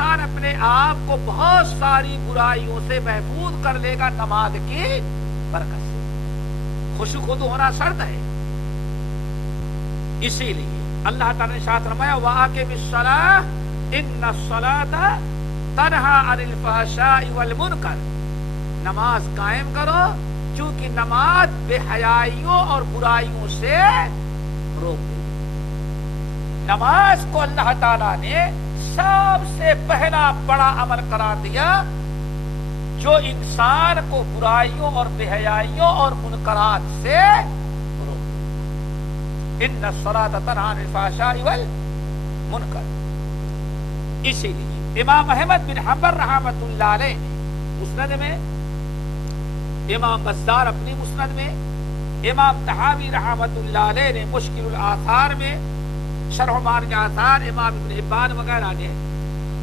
انسان اپنے آپ کو بہت ساری برائیوں سے محفوظ کر لے گا نماز کی برکت سے. خشوع خضوع ہونا شرط ہے. اسی لیے اللہ تعالیٰ نے ارشاد فرمایا وَأَقِمِ الصَّلَاةَ إِنَّ الصَّلَاةَ تَنْهَىٰ عَنِ الْفَحْشَاءِ وَالْمُنکَرِ. نماز قائم کرو چونکہ نماز بے حیائیوں اور برائیوں سے روک دے. نماز کو اللہ تعالیٰ نے سب سے پہلا بڑا عمل قرار دیا جو انسان کو برائیوں اور بے حیائیوں اور منکرات سے روک. ان الصلاۃ تنہی عن الفحشاء والمنکر. اسی لیے امام احمد بن حنبل رحمۃ اللہ علیہ مسند میں، امام بزار اپنی مسند میں، امام طحاوی رحمۃ اللہ علیہ نے مشکل الآثار میں، شرح معانی آثار امام ابن حبان وغیرہ نے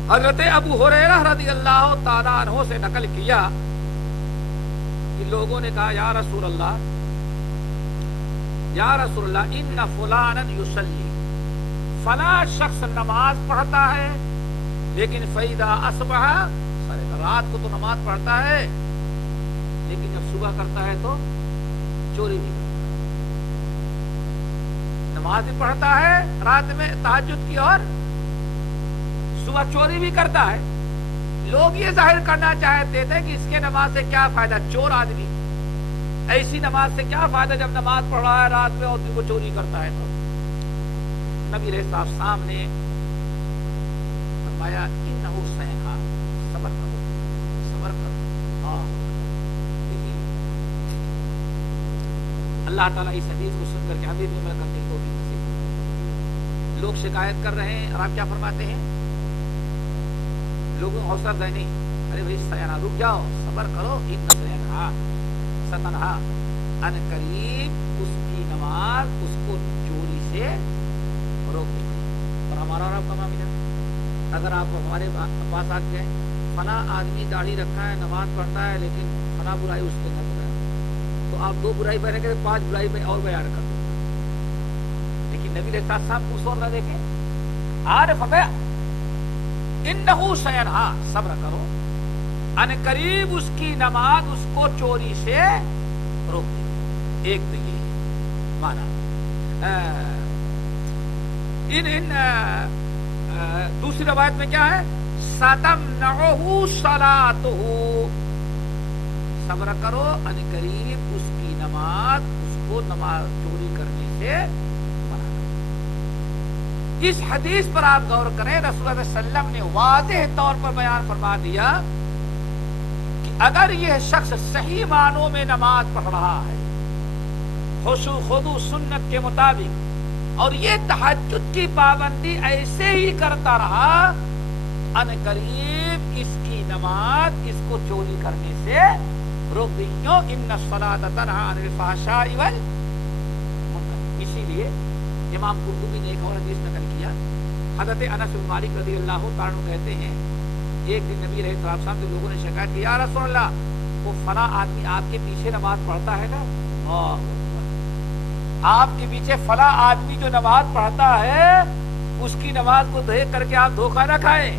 حضرت ابو ہریرہ رضی اللہ تعالیٰ عنہ سے نقل کیا کہ لوگوں نے کہا یا رسول اللہ ان فلانا یصلی، فلاں شخص نماز پڑھتا ہے لیکن فیدا اصبح، رات کو تو نماز پڑھتا ہے لیکن جب صبح کرتا ہے تو چوری بھی کرتا ہے. نماز بھی پڑھتا ہے رات میں تہجد کی اور صبح چوری بھی کرتا ہے. لوگ یہ ظاہر کرنا چاہتے تھے کہ اس کے نماز سے کیا فائدہ، چور آدمی ایسی نماز سے کیا فائدہ جب نماز پڑھ رہا ہے رات میں اور دن کو چوری کرتا ہے. تو نبی علیہ السلام نے فرمایا انہ سیحا، صبر کرو صبر کرو. اللہ تعالیٰ اس حدیث کو سن کر کے ہمیں بھی عمل کرنے کو بھی نصیب کرے. لوگ شکایت کر رہے ہیں اور آپ کیا فرماتے ہیں؟ لوگوں کو حوصلہ دے نہیں، ارے بھائی سینا رک جاؤ صبر کرو. ان سینا ستنہا ان قریب اس کی نماز اس کو چوری سے روک دے. اور ہمارا اور آپ کا معاملہ، اگر آپ ہمارے پاس آ جائیں فلاں آدمی داڑھی رکھا ہے نماز پڑھتا ہے لیکن فلاں برائی اس کے اندر ہے، تو آپ 2 برائی بیان کریں 5 برائی میں اور بیان کر دیں. لیکن نبی علیہ السلام کو اور نہ دیکھیں، عارف ہے انہو سینہا، صبر کرو ان قریب اس کی نماز اس کو چوری سے روک دے. ایک تو یہ مانا. دوسری روایت میں کیا ہے؟ ستمنعہ صلاتہ، صبر کرو ان قریب اس کی نماز اس کو نماز چوری کرنے سے منع کرو. اس حدیث پر آپ غور کریں، رسول اللہ صلی اللہ علیہ وسلم نے واضح طور پر بیان فرما دیا کہ اگر یہ شخص صحیح معنوں میں نماز پڑھ رہا ہے خشوع خضوع سنت کے مطابق اور یہ تہجد کی پابندی ایسے ہی کرتا رہا، ان قریب اس کی نماز اس کو چوری کرنے سے روک دی. کیوں؟ ان الصلاۃ تنہی عن الفحشاء والمنکر. اسی لیے امام قرطبی نے ایک اور حدیث نقل کیا، حضرت انس بن مالک رضی اللہ تعالیٰ عنہ کہتے ہیں ایک دن نبی علیہ السلام سے لوگوں نے شکایت کی یا رسول اللہ وہ فلاں آدمی آپ کے پیچھے نماز پڑھتا ہے نا، آپ کے پیچھے فلاں آدمی جو نماز پڑھتا ہے اس کی نماز کو دیکھ کر کے آپ دھوکہ نہ کھائیں.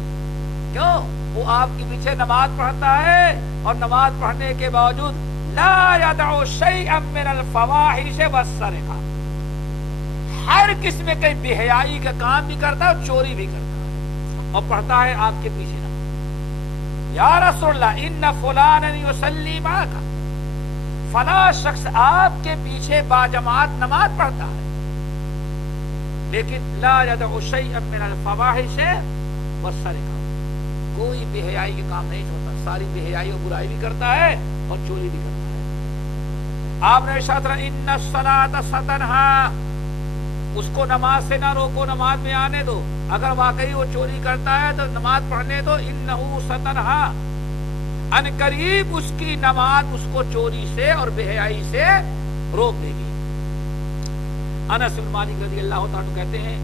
کیوں؟ وہ آپ کے پیچھے نماز پڑھتا ہے اور نماز پڑھنے کے باوجود لا يدع شيئا من الفواحش والسرقہ، ہر قسم کے بے حیائی کا کام بھی کرتا ہے اور چوری بھی کرتا ہے اور پڑھتا ہے آپ کے پیچھے نماز. یا رسول اللہ ان فلانا یصلی معک، فلاں شخص آپ کے پیچھے باجماعت نماز پڑھتا ہے لیکن لا يدع شيئا من الفواحش والسرقہ، کوئی بے حیائی کے کام نہیں چھوڑتا، ساری بے حیائی اور برائی بھی کرتا ہے اور چوری بھی کرتا ہے. آپ نے ارشاد فرمایا ان الصلاۃ ستنہی، اس کو نماز سے نہ روکو، نماز میں آنے دو. اگر واقعی وہ چوری کرتا ہے تو نماز پڑھنے دو. انہو ستنہی، ان قریب اس کی نماز اس کو چوری سے اور بے حیائی سے روک دے گی. انس بن مالک رضی اللہ تعالیٰ کہتے ہیں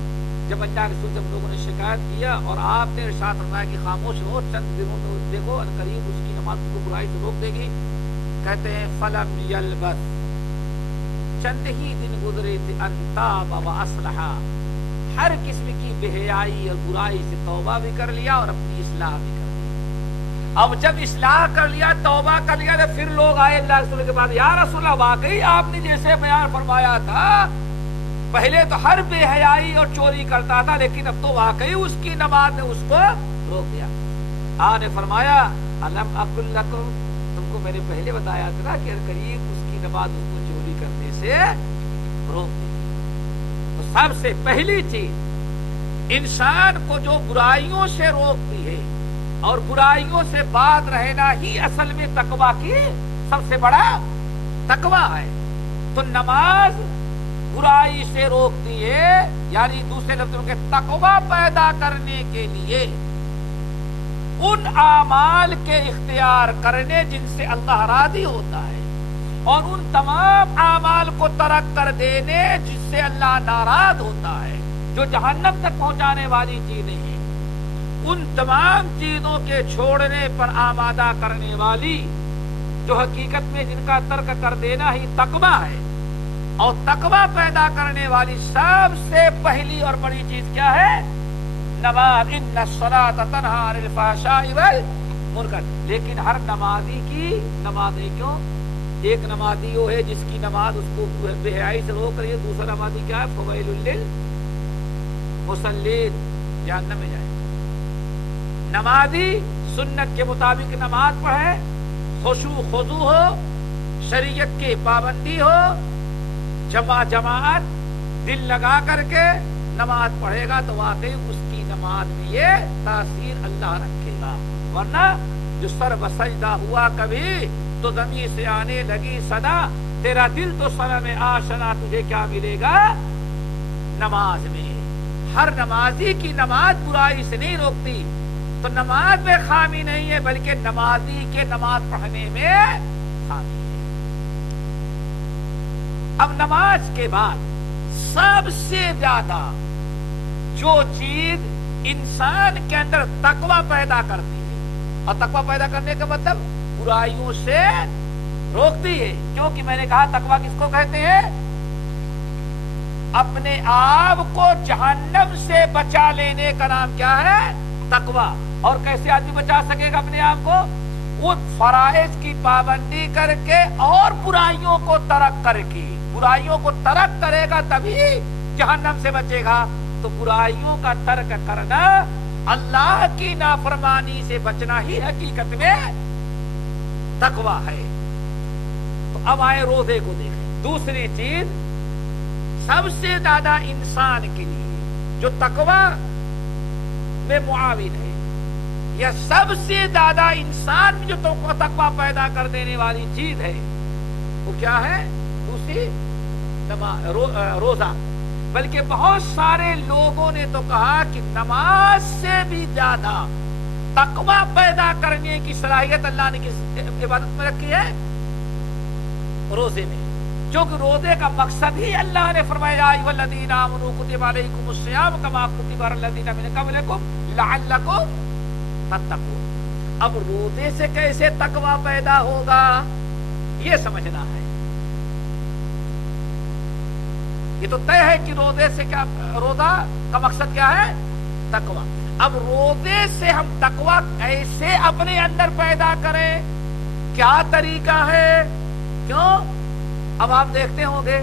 جب اللہ کے رسول جب لوگوں نے شکایت کیا اور آپ نے ارشاد فرمایا کہ خاموش رہو، چند دنوں میں دیکھو ان قریب اس کی نماز کو برائی سے روک دے گی. کہتے ہیں فلم یلبث، چند ہی دن گزرے تھے ان تاب و اصلح، ہر قسم کی بے حیائی اور برائی سے توبہ بھی کر لیا اور اپنی اصلاح بھی کر لی۔ اب جب اصلاح کر لیا، توبہ کر لیا، تو پھر لوگ آئے اللہ رسول کے بعد، یا رسول اللہ واقعی آپ نے جیسے بیان فرمایا تھا، پہلے تو ہر بے حیائی اور چوری کرتا تھا، لیکن اب تو واقعی اس کی نماز نے اس کو روک دیا۔ آپ نے فرمایا الم اقل لکم، تم کو میں نے پہلے بتایا تھا نا کہ قریب اس کی نماز اس کو چوری کرنے سے روک دے۔ تو سب سے پہلی چیز انسان کو جو برائیوں سے روکتی ہے اور برائیوں سے باز رہنا ہی اصل میں تقویٰ کی سب سے بڑا تقویٰ ہے۔ تو نماز برائی سے روکتی ہے، یعنی دوسرے لفظوں کے تقویٰ پیدا کرنے کے لیے ان اعمال کے اختیار کرنے جن سے اللہ راضی ہوتا ہے، اور ان تمام اعمال کو ترک کر دینے جس سے اللہ ناراض ہوتا ہے، جو جہنم تک پہنچانے والی چیزیں ہیں، ان تمام چیزوں کے چھوڑنے پر آمادہ کرنے والی، جو حقیقت میں جن کا ترک کر دینا ہی تقویٰ ہے، اور تقویٰ پیدا کرنے والی سب سے پہلی اور بڑی چیز کیا ہے؟ نماز۔ ان الصلاۃ تنہی عن الفحشاء والمنکر۔ لیکن ہر نمازی کی نمازیں کیوں؟ ایک نمازی وہ ہے جس کی نماز اس کو بے حیائی سے روک رہی ہے، دوسرا نمازی کیا ہے؟ فویل للمصلین، جہنم میں جائے۔ نمازی سنت کے مطابق نماز پڑھے، خشوع خضوع ہو، شریعت کی پابندی ہو، جماعت دل لگا کر کے نماز پڑھے گا تو واقعی اس کی نماز میں یہ تاثیر اللہ رکھے گا۔ ورنہ جو سر بسجدہ ہوا کبھی تو زمین سے آنے لگی صدا، تیرا دل تو سر میں آشنا، تجھے کیا ملے گا؟ نماز میں۔ ہر نمازی کی نماز برائی سے نہیں روکتی، تو نماز میں خامی نہیں ہے بلکہ نمازی کے نماز پڑھنے میں خامی ہے۔ اب نماز کے بعد سب سے زیادہ جو چیز انسان کے اندر تقویٰ پیدا کرتی ہے، اور تقویٰ پیدا کرنے کا مطلب برائیوں سے روکتی ہے، کیونکہ میں نے کہا تقویٰ کس کو کہتے ہیں؟ اپنے آپ کو جہنم سے بچا لینے کا نام کیا ہے؟ تقویٰ۔ اور کیسے آدمی بچا سکے گا اپنے آپ کو؟ وہ فرائض کی پابندی کر کے اور برائیوں کو ترک کر کے، برائیوں کو ترک کرے گا تبھی جہنم سے بچے گا۔ تو برائیوں کا ترک کرنا، اللہ کی نافرمانی سے بچنا ہی حقیقت میں تقویٰ ہے۔ تو اب آئے روزے کو دیکھیں۔ دوسری چیز سب سے زیادہ انسان کے لیے جو تقویٰ میں معاون ہے، یا سب سے زیادہ انسان میں جو تقویٰ پیدا کر دینے والی چیز ہے، وہ کیا ہے؟ دوسری روزہ۔ بلکہ بہت سارے لوگوں نے تو کہا کہ نماز سے بھی زیادہ تقویٰ پیدا کرنے کی صلاحیت اللہ نے کس عبادت میں رکھی ہے؟ روزے میں۔ کیونکہ روزے کا مقصد ہی اللہ نے فرمایا یا ایھا الذین آمنوا کتب علیکم الصیام کما کتب علی الذین من قبلکم لعلکم تتقون۔ اب روزے سے کیسے تقویٰ پیدا ہوگا یہ سمجھنا ہے۔ یہ تو طے ہے کہ روزے سے کیا، روزہ کا مقصد کیا ہے؟ تقویٰ۔ اب روزے سے ہم تقویٰ کیسے اپنے اندر پیدا کریں؟ کیا طریقہ ہے؟ کیوں؟ اب آپ دیکھتے ہوں گے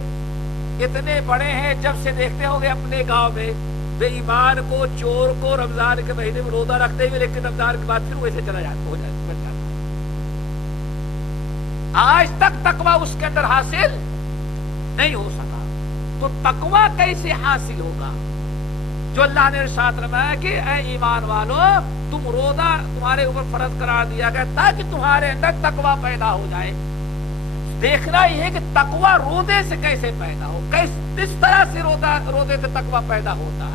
اتنے بڑے ہیں، جب سے دیکھتے ہوں گے اپنے گاؤں میں بے ایمان کو، چور کو رمضان کے مہینے میں روزہ رکھتے ہوئے، لیکن رمضان کے بعد پھر ویسے چلا جاتا، ہو جاتا۔ آج تک تقویٰ اس کے اندر حاصل نہیں ہو سکا۔ تو تقویٰ کیسے حاصل ہوگا؟ جو اللہ نے ارشاد فرمایا کہ اے ایمان والو، تم روزہ تمہارے اوپر فرض قرار دیا گیا تاکہ تمہارے اندر تقویٰ پیدا ہو جائے۔ دیکھنا یہ ہے کہ تقویٰ روزے سے کیسے پیدا ہو، کس طرح سے روزے سے تقویٰ پیدا ہوتا ہے،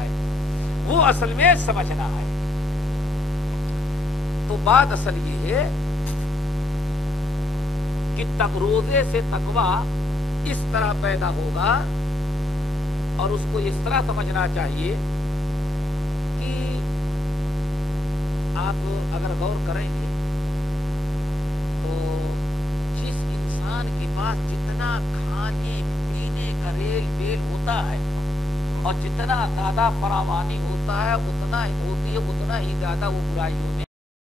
وہ اصل میں سمجھنا ہے۔ تو بات اصل یہ ہے کہ روزے سے تقویٰ اس طرح پیدا ہوگا، اور اس کو اس طرح سمجھنا چاہیے کہ آپ اگر غور کریں گے تو جس انسان کے پاس جتنا کھانے پینے کا ریل ویل ہوتا ہے اور جتنا زیادہ فراوانی ہوتا ہے اتنا ہی زیادہ وہ برائیوں میں